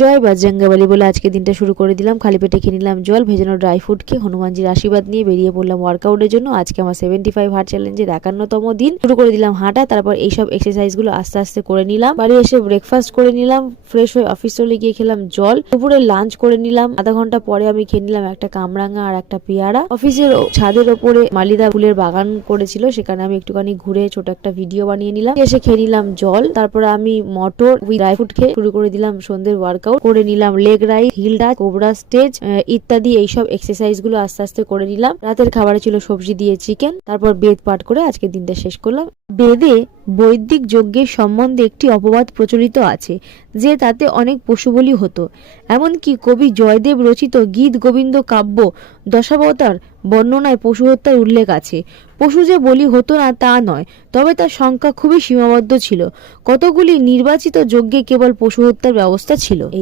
জয় বজরঙ্গবলী বলে আজকে দিনটা শুরু করে দিলাম। খালি পেটে খেয়ে নিলাম জল, ভেজানো ড্রাই ফ্রুট খেয়ে হনুমানজির আশীর্বাদ নিয়ে বেরিয়ে পড়লাম ওয়ার্কআউটের জন্য। আজকে আমার 75 হার্ট চ্যালেঞ্জের 51তম দিন। শুরু করে দিলাম হাঁটা, তারপর এইসব এক্সারসাইজ গুলো আস্তে আস্তে করে নিলাম। বাড়ি এসে ব্রেকফাস্ট করে নিলাম, ফ্রেশ হয়ে অফিস চলে গিয়ে খেলাম জল। দুপুরে লাঞ্চ করে নিলাম। আধা ঘন্টা পরে আমি খেয়ে নিলাম একটা কামরাঙা আর একটা পেয়ারা। অফিসের ছাদের ওপরে মালিদা ফুলের বাগান করেছিল, সেখানে আমি একটুখানি ঘুরে ছোট একটা ভিডিও বানিয়ে নিলাম। এসে খেয়ে নিলাম জল, তারপরে আমি মটর উইথ ড্রাই ফ্রুট খেয়ে শুরু করে দিলাম সন্ধ্যের ওয়ার্কআউট। করে নিলাম leg raise, heel touch, cobra stage ইত্যাদি এইসব এক্সারসাইজ গুলো আস্তে আস্তে করে নিলাম। রাতের খাবারে ছিল সবজি দিয়ে চিকেন। তারপর বেদ পাঠ করে আজকে দিনটা শেষ করলাম। বেদে বৈদিক যজ্ঞের সম্বন্ধে একটি অপবাদ প্রচলিত আছে যে তাতে অনেক পশু বলি হতো। এমনকি কবি জয়দেব রচিত গীত গোবিন্দ কাব্য দশাবতার বর্ণনায় পশু হত্যার উল্লেখ আছে। পশু যে বলি হতো না তা নয়, তবে তার সংখ্যা খুবই সীমাবদ্ধ ছিল। কতগুলি নির্বাচিত যজ্ঞে কেবল পশু হত্যার ব্যবস্থা ছিল। এই